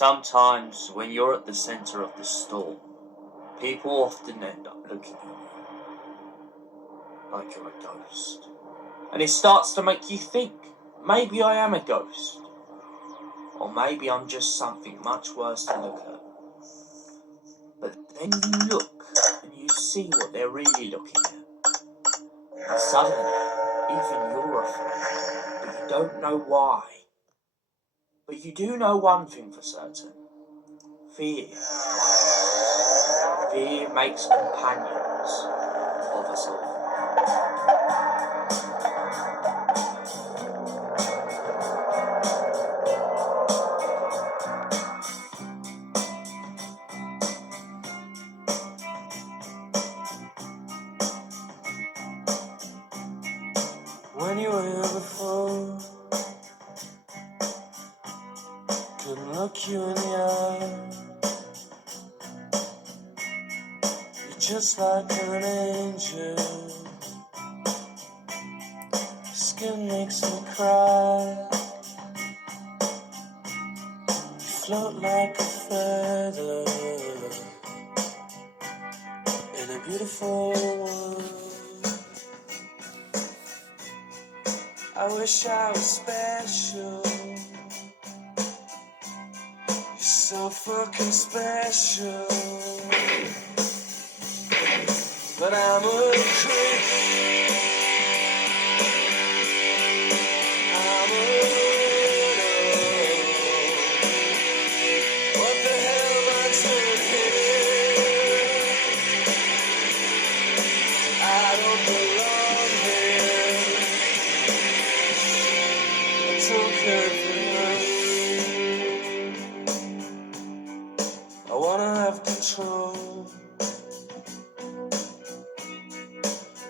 Sometimes, when you're at the centre of the storm, people often end up looking at you like you're a ghost. And it starts to make you think, maybe I am a ghost. Or maybe I'm just something much worse to look at. But then you look and you see what they're really looking at. And suddenly, even you're afraid, but you don't know why. But you do know one thing for certain. Fear. Fear makes companions of us all. When you were here before, couldn't look you in the eye. You're just like an angel. Your skin makes me cry. You float like a feather in a beautiful world. I wish I was special. You're so fucking special. But I'm a creep. I'm a widow. What the hell am I doing here? I don't belong here. I don't care for this. I wanna have control.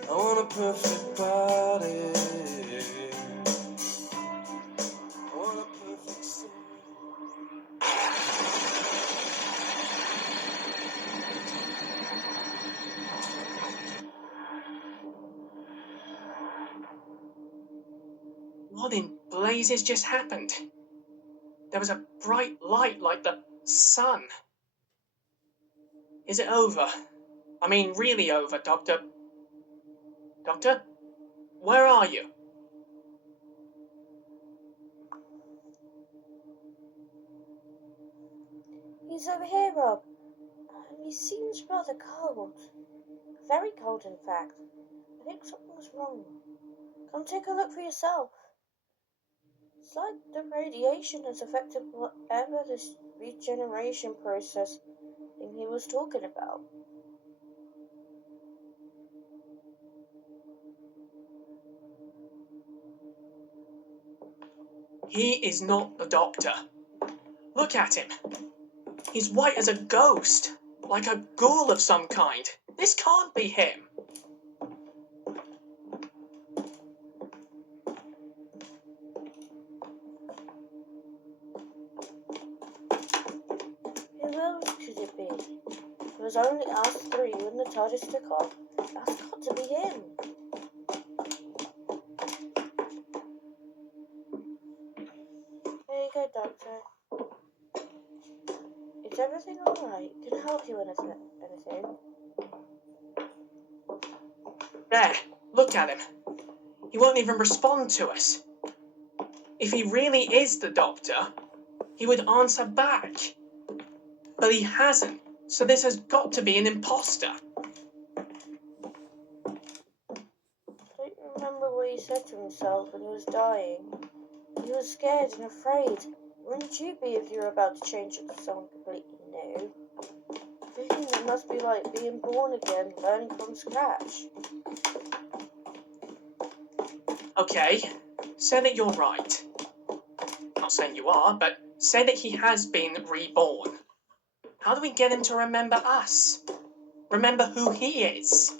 I want a perfect body. I want a perfect soul. What in blazes just happened? There was a bright light like the sun. Is it over? I mean, really over, Doctor? Doctor? Where are you? He's over here, Rob. He seems rather cold. Very cold, in fact. I think something's wrong. Come take a look for yourself. It's like the radiation has affected whatever this regeneration process thing he was talking about. He is not the Doctor. Look at him. He's white as a ghost, like a ghoul of some kind. This can't be him. Who else could it be? It was only us three when the TARDIS took off. That's got to be him. There you go, Doctor. Is everything alright? Can I help you with anything? There, look at him. He won't even respond to us. If he really is the Doctor, he would answer back. But he hasn't, so this has got to be an imposter. Don't you remember what he said to himself when he was dying? He was scared and afraid. Wouldn't you be if you were about to change into someone completely new? Thinking it must be like being born again, learning from scratch. Okay, say that you're right. Not saying you are, but say that he has been reborn. How do we get him to remember us? Remember who he is?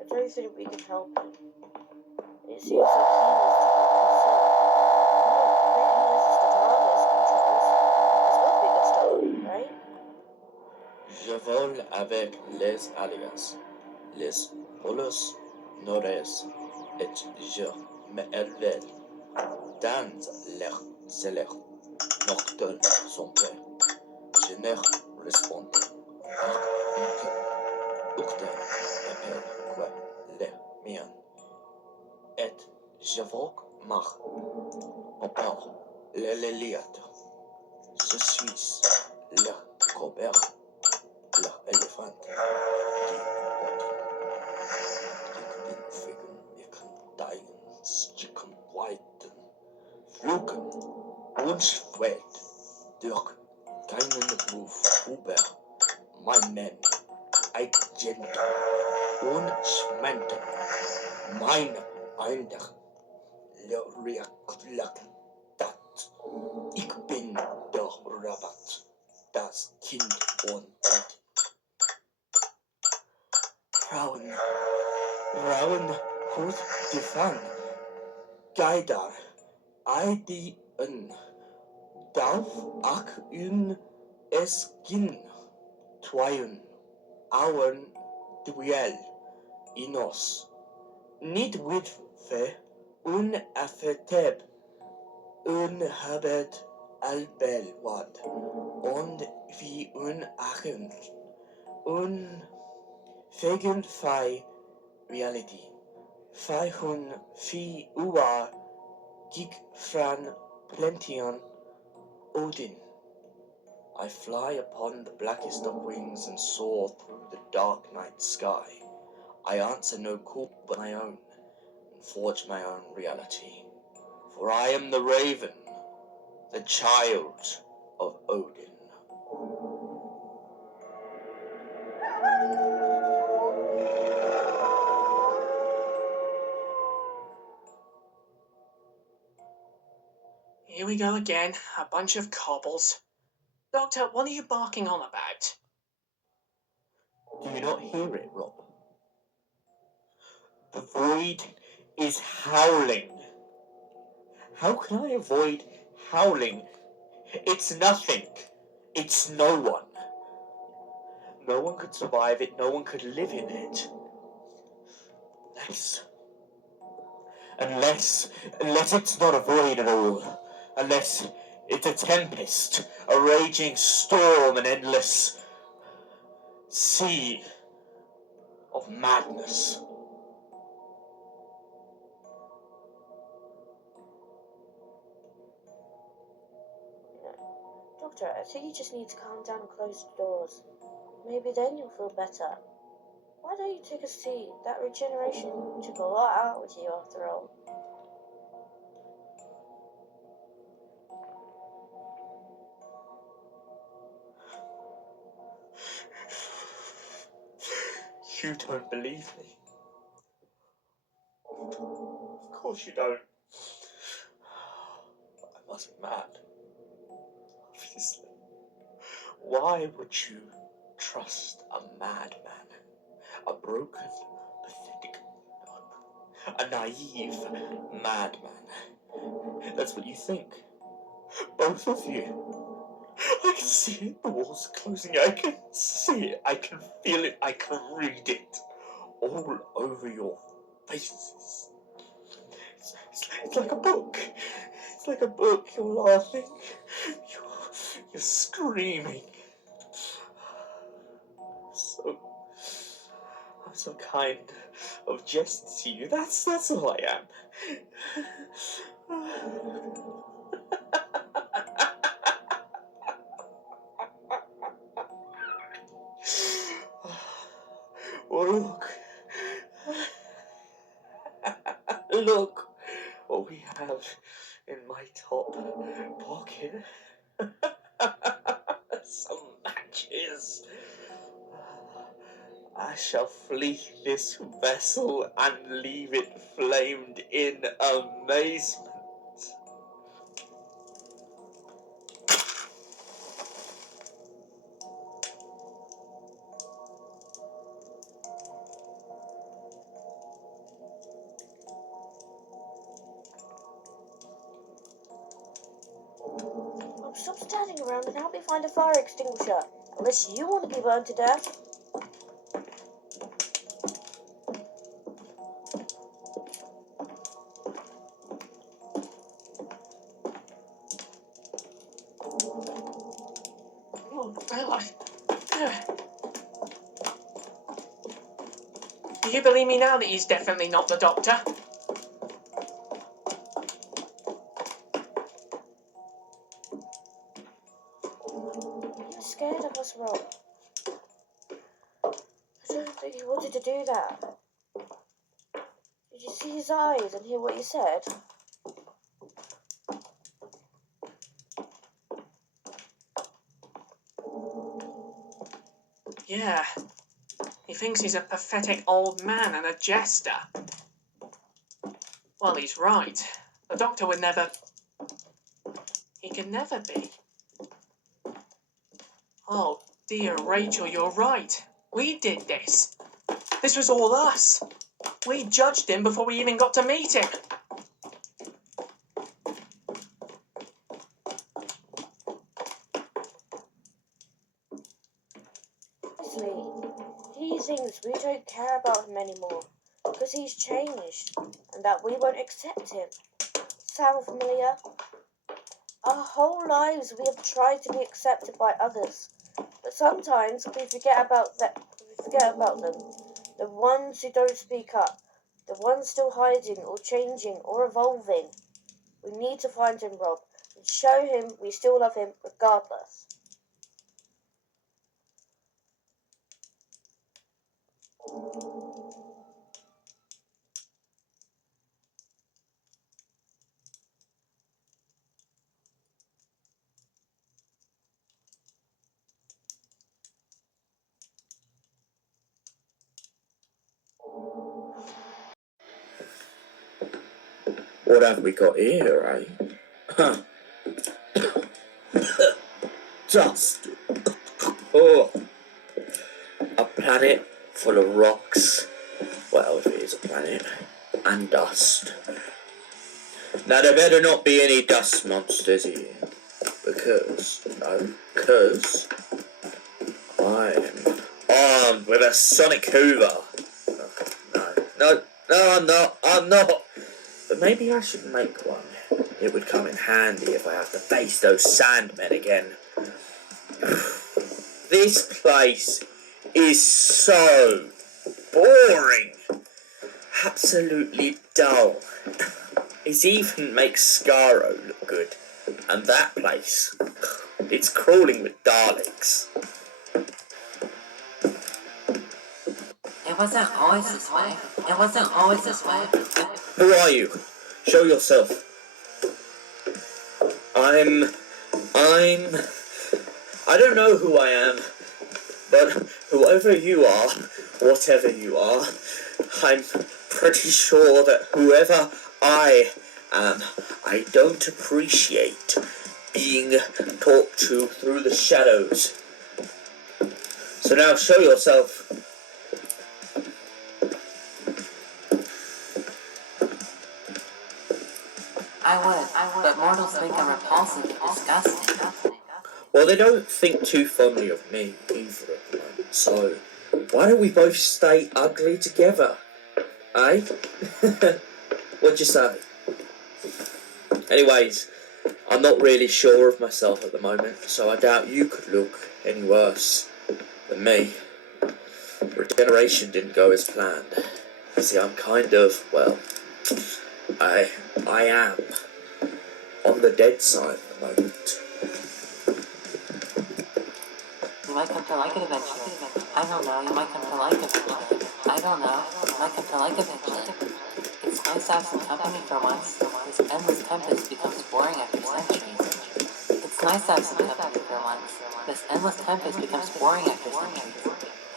I don't think we can help him. It seems like he needs to help himself. No, recognizes the TARDIS controls. It's got to be good stuff, right? Je vole avec les alias, les polos Nores et je me élève dans l'air céleste nocturne son père. Je ne répondais que Ucten appelle quoi le mien. Et j'évoque mar en part l'éléateur. Je suis le cobert, l'éléphant die Odin. Ik bin vegan, ik kan dijen, ik kan whiten, vloeken, onschwelt, durch keinen Ruf über mein men, ik gentle, onschmenten, mijn eindig, leerlijk dat. Ik ben de rabat, das Kind und Frauen goed gefan, Geidar, een Dauf ak un eskin, twain, ouwen duel, inos, niet witwe, un affeteb, un habet albel wat, und wie un achen, un fegen fai reality, fai hun fi ua, gig fran plention, Odin. I fly upon the blackest of wings and soar through the dark night sky. I answer no call but my own, and forge my own reality. For I am the raven, the child of Odin. Here we go again, a bunch of cobbles. Doctor, what are you barking on about? Do you not hear it, Rob? The void is howling. How can I avoid howling? It's nothing. It's no one. No one could survive it. No one could live in it. Unless it's not a void at all. Unless it's a tempest, a raging storm, an endless sea of madness. Doctor, I think you just need to calm down and close the doors. Maybe then you'll feel better. Why don't you take a seat? That regeneration took a lot out with you after all. You don't believe me. Of course you don't. I must be mad. Obviously. Why would you trust a madman? A broken, pathetic, a naive madman. That's what you think. Both of you. I can see it. The walls are closing. I can see it. I can feel it. I can read it. All over your faces. It's like a book. It's like a book. You're laughing. You're screaming. I'm some kind of jest to you. That's all I am. Well, look what we have in my top pocket. Some matches. I shall flee this vessel and leave it flamed in amazement. Stop standing around and help me find a fire extinguisher. Unless you want to be burned to death. Do you believe me now that he's definitely not the Doctor? You're scared of us, Rob. I don't think he wanted to do that. Did you see his eyes and hear what he said? Yeah. He thinks he's a pathetic old man and a jester. Well, he's right. The Doctor would never... He can never be. Oh, dear Rachel, you're right. We did this. This was all us. We judged him before we even got to meet him. Honestly, he thinks we don't care about him anymore because he's changed and that we won't accept him. Sound familiar? Our whole lives we have tried to be accepted by others, but sometimes we forget about them. The ones who don't speak up, the ones still hiding or changing or evolving. We need to find him, Rob, and show him we still love him regardless. What have we got here, eh? Dust. Oh. A planet full of rocks. Well, if it is a planet. And dust. Now, there better not be any dust monsters here. Because I'm armed with a sonic hoover. No, I'm not. But maybe I should make one. It would come in handy if I have to face those sandmen again. This place is so boring. Absolutely dull. It even makes Skaro look good. And that place, it's crawling with Daleks. It wasn't always this way. It wasn't always this way. Who are you? Show yourself. I don't know who I am, but whoever you are, whatever you are, I'm pretty sure that whoever I am, I don't appreciate being talked to through the shadows. So now show yourself. I would, but mortals think I'm repulsive and disgusting. Well, they don't think too fondly of me either at the moment, so why don't we both stay ugly together? Eh? What'd you say? Anyways, I'm not really sure of myself at the moment, so I doubt you could look any worse than me. Regeneration didn't go as planned. You see, I'm kind of, well, I am on the dead side at the moment. You might come to like it eventually. I don't know, you might come to like it eventually. I don't know, you might come to like it eventually. It's nice to have some company for once. This endless tempest becomes boring after centuries. It's nice to have some company for once. This endless tempest becomes boring after centuries.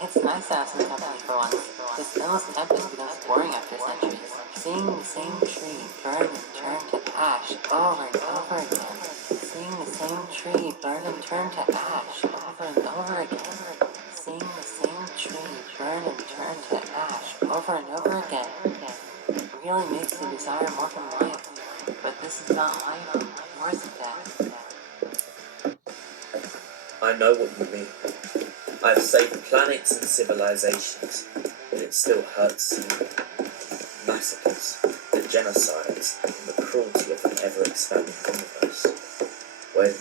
It's nice to have some company for once. This endless tempest becomes boring after centuries. Seeing the same tree burn and turn to ash over and over again. Seeing the same tree burn and turn to ash over and over again. Seeing the same tree burn and turn to ash over and over again. It really makes me desire more from life. But this is not life, nor is it death. I know what you mean. I've saved planets and civilizations, but it still hurts to me. Massacres, the genocides, and the cruelty of an ever-expanding universe. When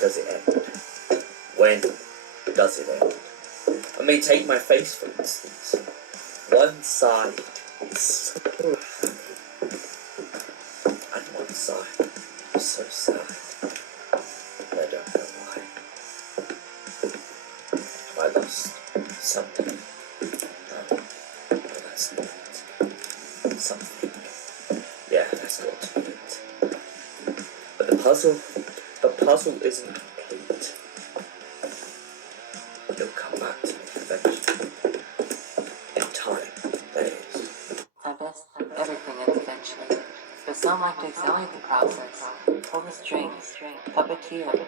does it end? When does it end? I mean, take my face for instance. One side is so happy, and one side is so sad. I don't know why. Have I lost something? No, that's not it. Something. Yeah, that's got to be it. But the puzzle isn't complete. It'll come back to me eventually. In time, that is. Tempest, everything ends eventually. But some like to accelerate the process. Pull the strings, puppeteer, and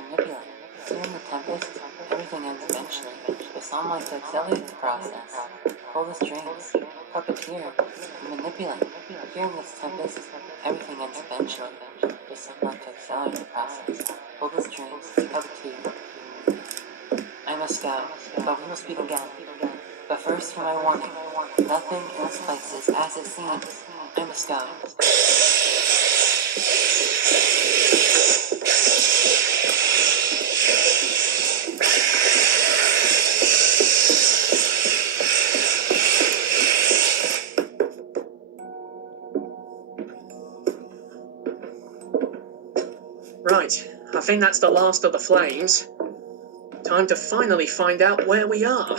manipulate. Here in the Tempest, everything ends eventually. But some like to accelerate the process. Pull the strings, puppeteer, and manipulate. Here in this Tempest, everything ends eventually. But some like to accelerate the process. Pull the strings, puppeteer. I'm a scout, but we will speak again. But first for my warning, nothing in this place is as it seems. I'm a scout. Right, I think that's the last of the flames. Time to finally find out where we are.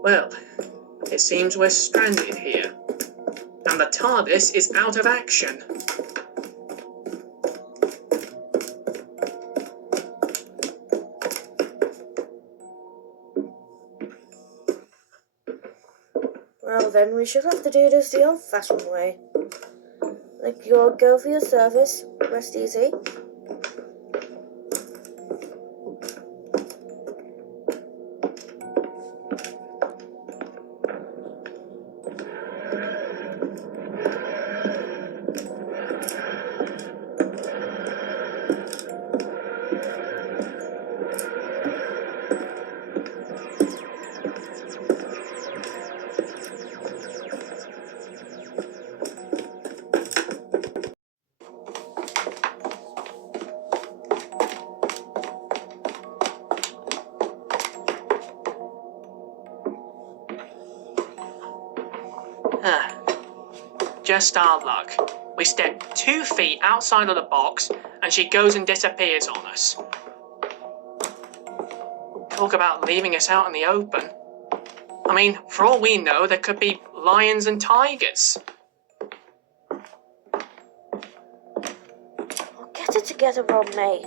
Well, it seems we're stranded here. And the TARDIS is out of action. Well then, we should have to do this the old-fashioned way. Like, you'll go for your service, rest easy. Just our luck. We step 2 feet outside of the box, and she goes and disappears on us. Talk about leaving us out in the open. I mean, for all we know, there could be lions and tigers. Well, get it together, Rob, mate.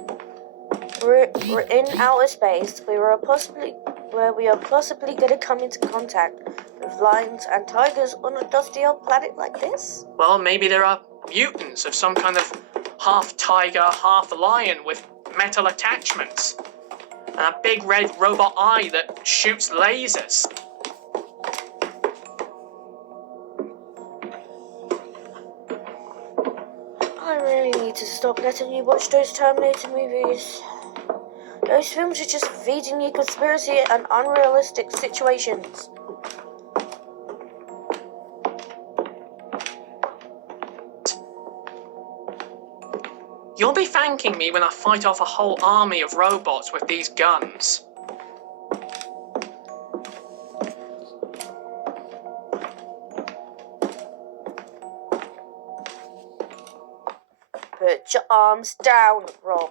We're in outer space. We are possibly going to come into contact with lions and tigers on a dusty old planet like this. Well, maybe there are mutants of some kind of half tiger, half lion with metal attachments. And a big red robot eye that shoots lasers. I really need to stop letting you watch those Terminator movies. Those films are just feeding you conspiracy and unrealistic situations. You'll be thanking me when I fight off a whole army of robots with these guns. Put your arms down, Rob.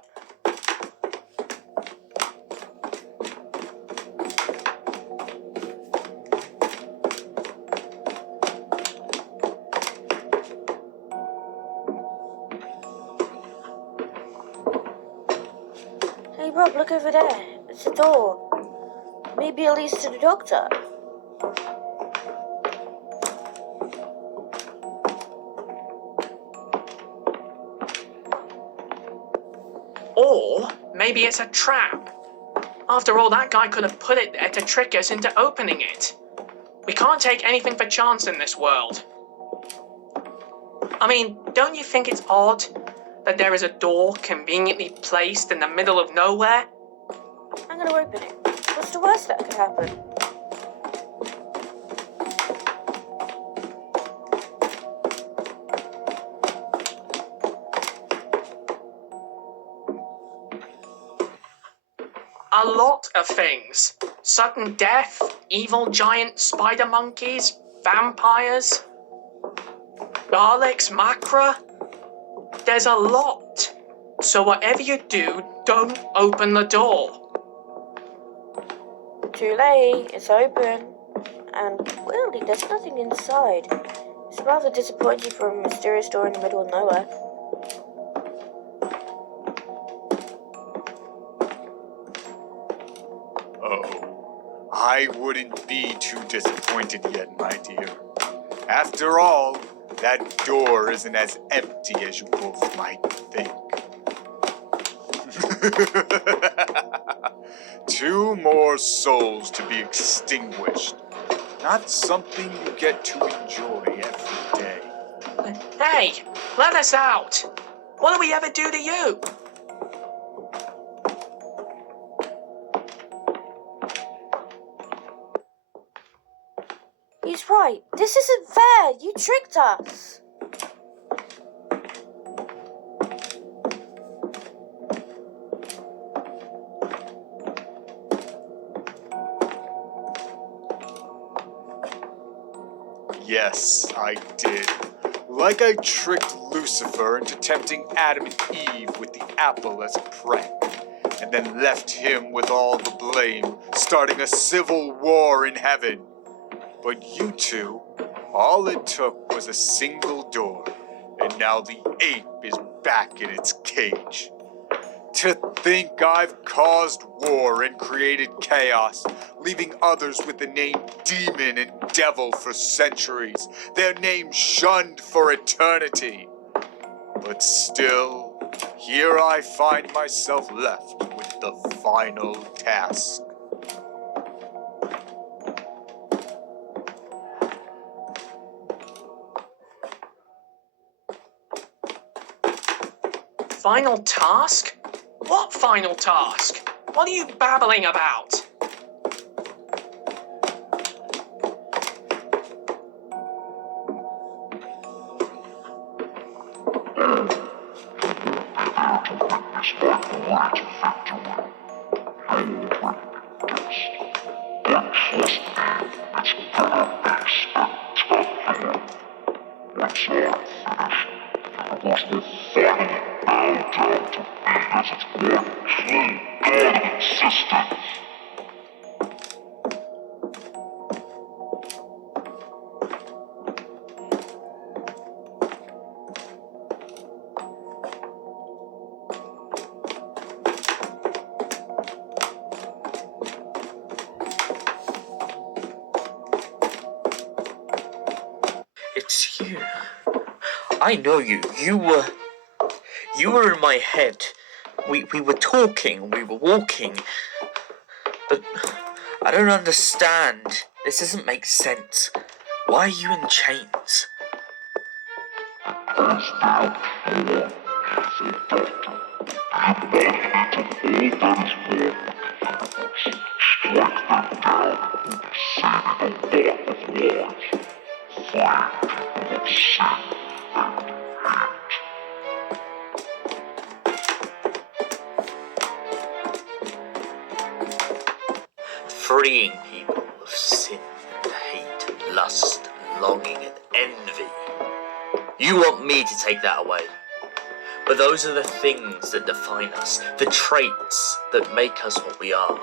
Hey, Rob, look over there. It's a door. Maybe it leads to the doctor. Or maybe it's a trap. After all, that guy could have put it there to trick us into opening it. We can't take anything for chance in this world. I mean, don't you think it's odd that there is a door conveniently placed in the middle of nowhere? I'm gonna open it. What's the worst that could happen? A lot of things. Sudden death, evil giant spider monkeys, vampires, Daleks, Macra. There's a lot. So whatever you do, don't open the door. Too late, it's open. And weirdly, there's nothing inside. It's rather disappointing for a mysterious door in the middle of nowhere. Oh, I wouldn't be too disappointed yet, my dear. After all, that door isn't as empty as you both might think. 2 more souls to be extinguished. Not something you get to enjoy every day. Hey, let us out. What do we ever do to you? He's right. This isn't fair. You tricked us. Yes, I did. Like I tricked Lucifer into tempting Adam and Eve with the apple as a prank, and then left him with all the blame, starting a civil war in heaven. But you two, all it took was a single door, and now the ape is back in its cage. To think I've caused war and created chaos, leaving others with the name demon and devil for centuries, their names shunned for eternity. But still, here I find myself left with the final task. Final task? What final task? What are you babbling about? It's you. I know you. You were in my head. We were talking, we were walking. But I don't understand. This doesn't make sense. Why are you in chains? Freeing people of sin and hate and lust and longing and envy. You want me to take that away. But those are the things that define us, the traits that make us what we are.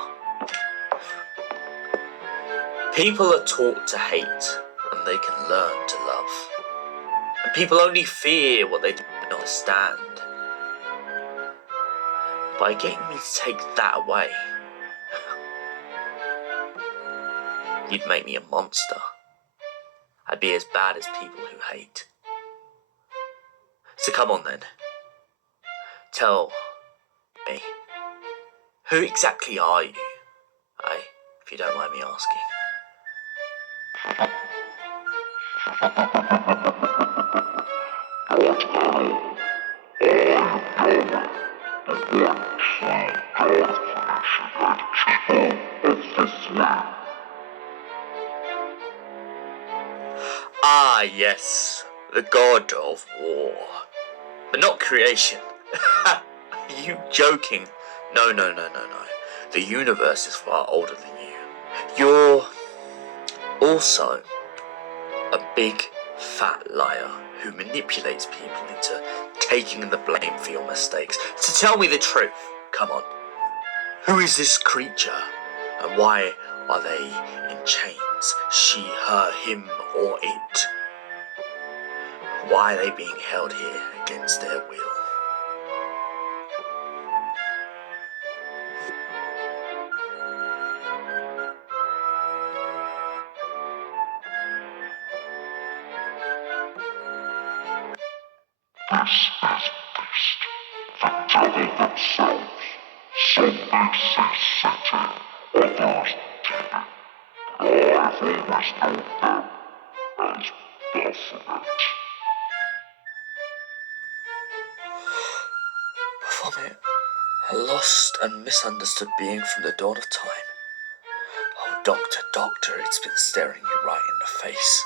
People are taught to hate, and they can learn to love. And people only fear what they do not understand. By getting me to take that away, you'd make me a monster. I'd be as bad as people who hate. So come on then. Tell me, who exactly are you? If you don't mind me asking. Ah, yes, the god of war. But not creation. Are you joking? No. The universe is far older than you. You're also a big, fat liar who manipulates people into taking the blame for your mistakes. So tell me the truth. Come on. Who is this creature? And why are they in chains? She, her, him, or it? Why are they being held here against their will? Baphomet, a lost and misunderstood being from the dawn of time. Oh, Doctor, it's been staring you right in the face.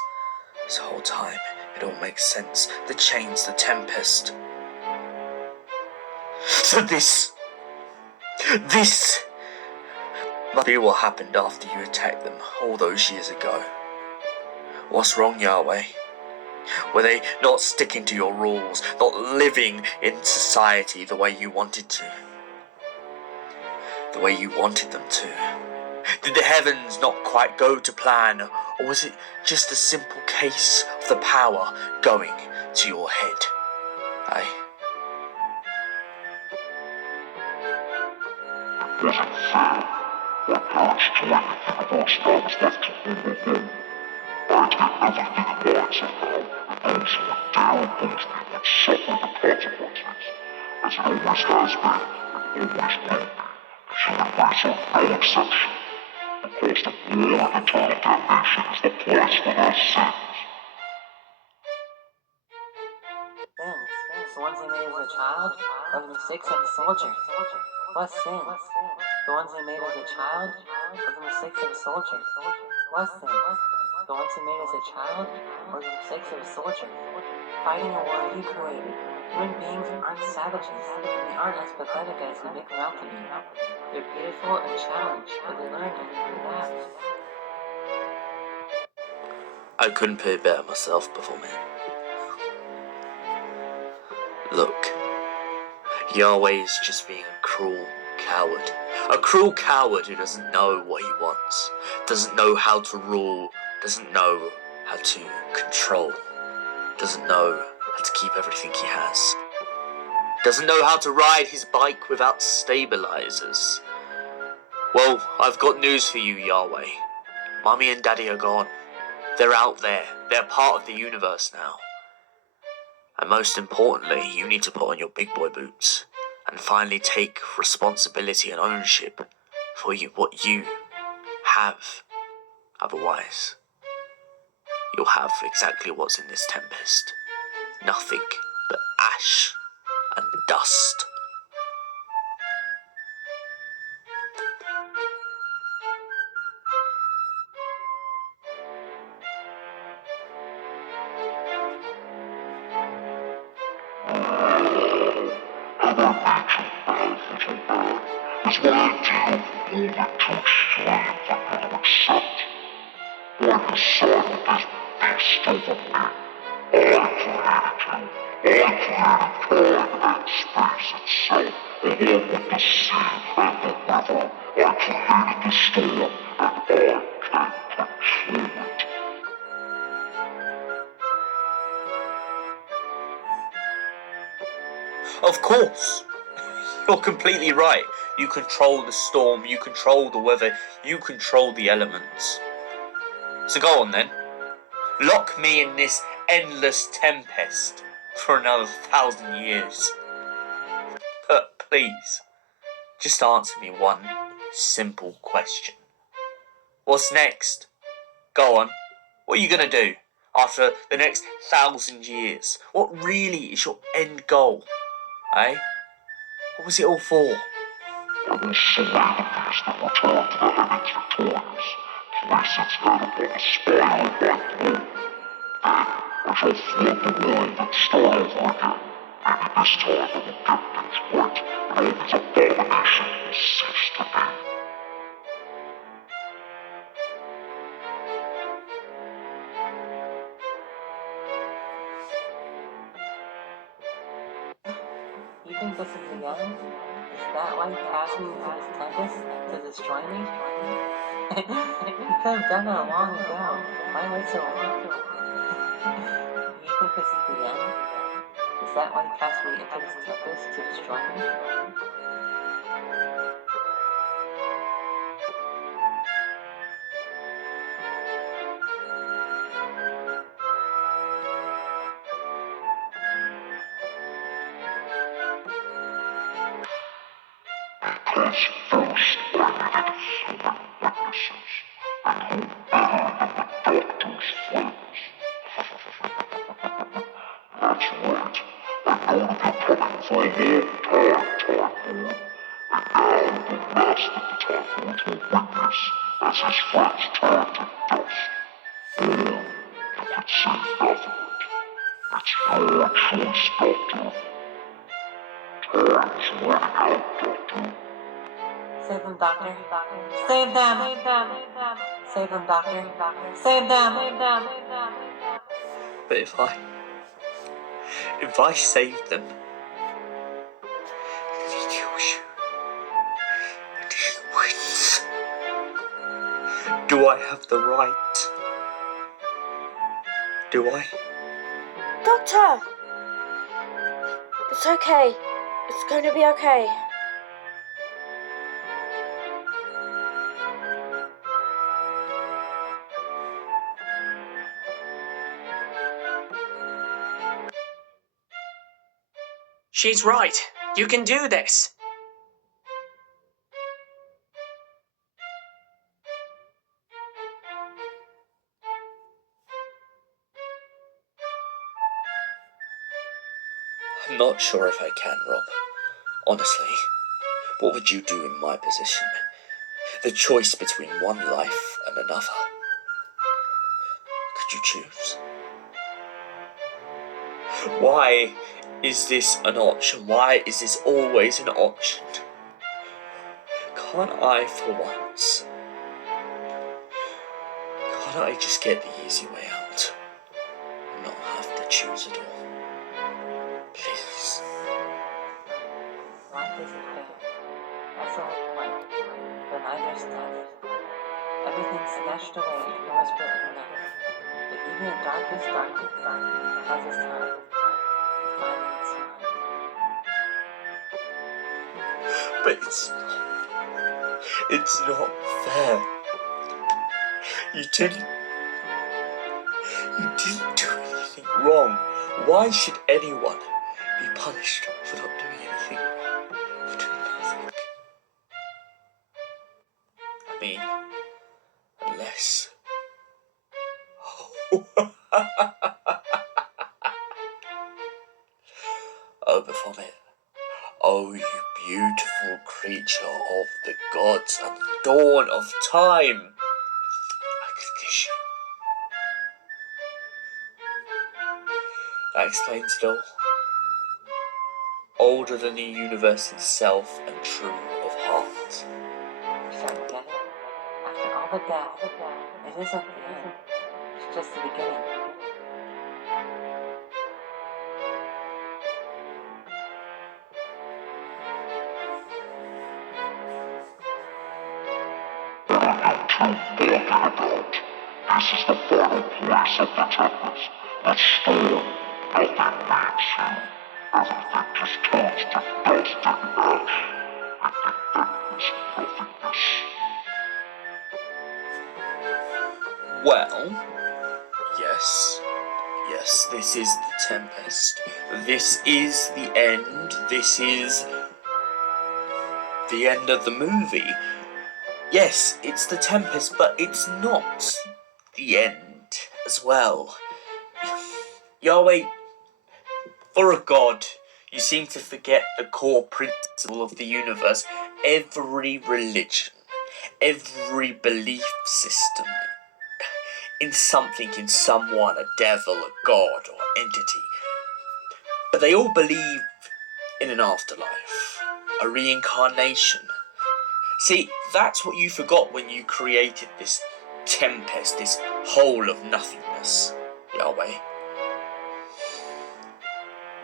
This whole time, it all makes sense. The chains, the Tempest. So this must be what happened after you attacked them all those years ago. What's wrong, Yahweh? Were they not sticking to your rules, not living in society the way you wanted to? The way you wanted them to? Did the heavens not quite go to plan, or was it just a simple case of the power going to your head? Sins. The ones he made as a child, or the mistakes of a soldier? What sins? The ones he made as a child, or the mistakes of a soldier? What sins? The ones he made as a child, or the mistakes of a soldier? Fighting a war you created. Human beings aren't savages, and they aren't as pathetic as you make them out to be. They're beautiful and challenged, but they learned to adapt. I couldn't put it better myself, Baphomet. Look, Yahweh is just being a cruel coward. A cruel coward who doesn't know what he wants, doesn't know how to rule, doesn't know how to control, doesn't know how to keep everything he has, doesn't know how to ride his bike without stabilizers. Well, I've got news for you, Yahweh. Mommy and Daddy are gone. They're out there. They're part of the universe now. And most importantly, you need to put on your big boy boots and finally take responsibility and ownership for what you have. Otherwise, you'll have exactly what's in this Tempest. Nothing but ash and dust. Of course, you're completely right. You control the storm, you control the weather, you control the elements. So go on then. Lock me in this endless tempest for another 1,000 years. But please, just answer me one simple question. What's next? Go on, What are you going to do after the next 1,000 years? What really is your end goal? Eh? What was it all for? You think this is the end? Is that why you cast me into this tempest to destroy me? You could have done it long ago. Why wait so long? You think this is the end? Is that why you cast me into this tempest to destroy me? Save them, Doctor. Save them! Save them, Doctor. Save them! But if I save them, then he kills you. And he wins. Do I have the right? Do I? Doctor! It's okay. It's going to be okay. She's right. You can do this. I'm not sure if I can, Rob. Honestly, what would you do in my position? The choice between one life and another. Could you choose? Why is this an option? Why is this always an option? Can't I, for once, can't I just get the easy way out? And not have to choose at all? Please. Life isn't fair. That's the whole point. But neither is death. Everything's snatched away in the whisper of the night. But even the darkest darkness has its time. Finally, it's mine. But it's not fair. You didn't do anything wrong. Why should anyone be punished for not doing anything wrong? For doing nothing? I mean, unless... Oh, Baphomet. Oh, you beautiful creature of the gods and dawn of time. I could kiss you. That explains it all. Older than the universe itself and true of heart. So get it? After all the death, it isn't the end. It's just the beginning. This is the final place of the tempest. It's still nothing matters you. Everything just turns to dust and ash. And the darkness nothingness. Well, yes, this is the Tempest. This is the end. This is the end of the movie. Yes, it's the Tempest, but it's not the end. as well. Yahweh, for a god, you seem to forget the core principle of the universe. Every religion, every belief system in something, in someone, a devil, a god, or entity. But they all believe in an afterlife, a reincarnation. See, that's what you forgot when you created this tempest, this hole of nothingness, Yahweh.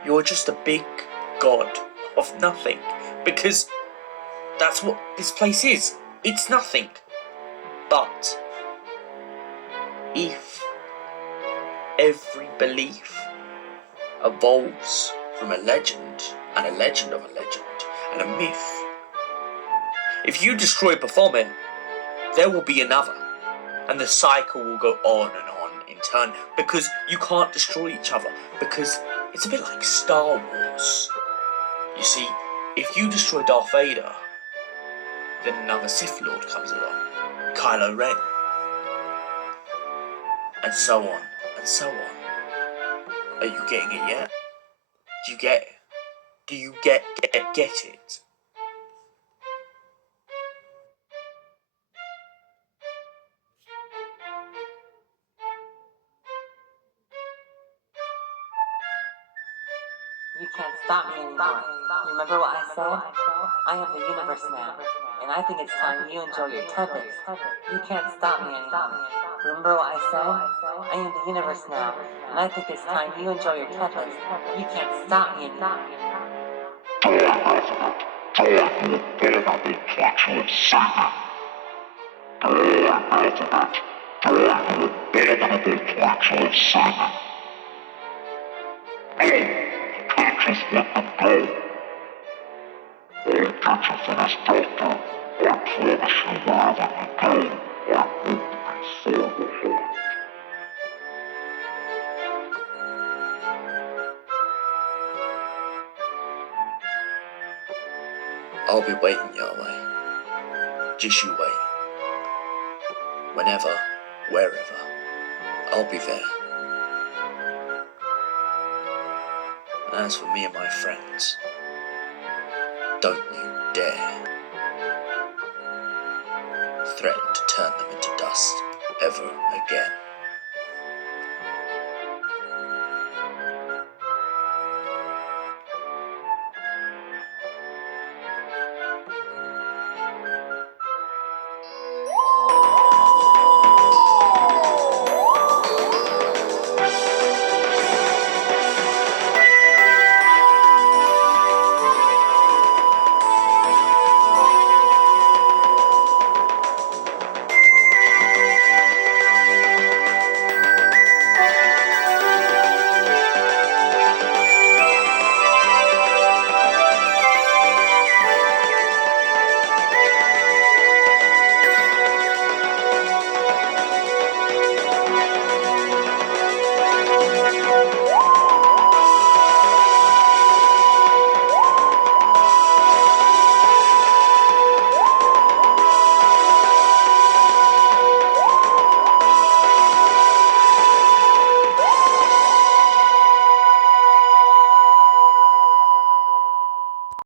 You're just a big god of nothing, because that's what this place is. It's nothing. But if every belief evolves from a legend, and a legend of a legend, and a myth, if you destroy Baphomet, there will be another, and the cycle will go on and on in turn, because you can't destroy each other, because it's a bit like Star Wars. You see, if you destroy Darth Vader, then another Sith Lord comes along, Kylo Ren, and so on, and so on. Are you getting it yet? Do you get it? Do you get it? You can't stop me anymore. Remember what I said? I am the universe now, and I think it's time you enjoy your tempest. You can't stop me anymore. Remember what I said? I am the universe now, and I think it's time you enjoy your tempest. You can't stop me anymore. Just let them go. All catches for this doctor, or promise you rather again, or would and feel the heart. I'll be waiting, Yahweh. Just you wait. Whenever, wherever, I'll be there. And as for me and my friends, don't you dare threaten to turn them into dust ever again.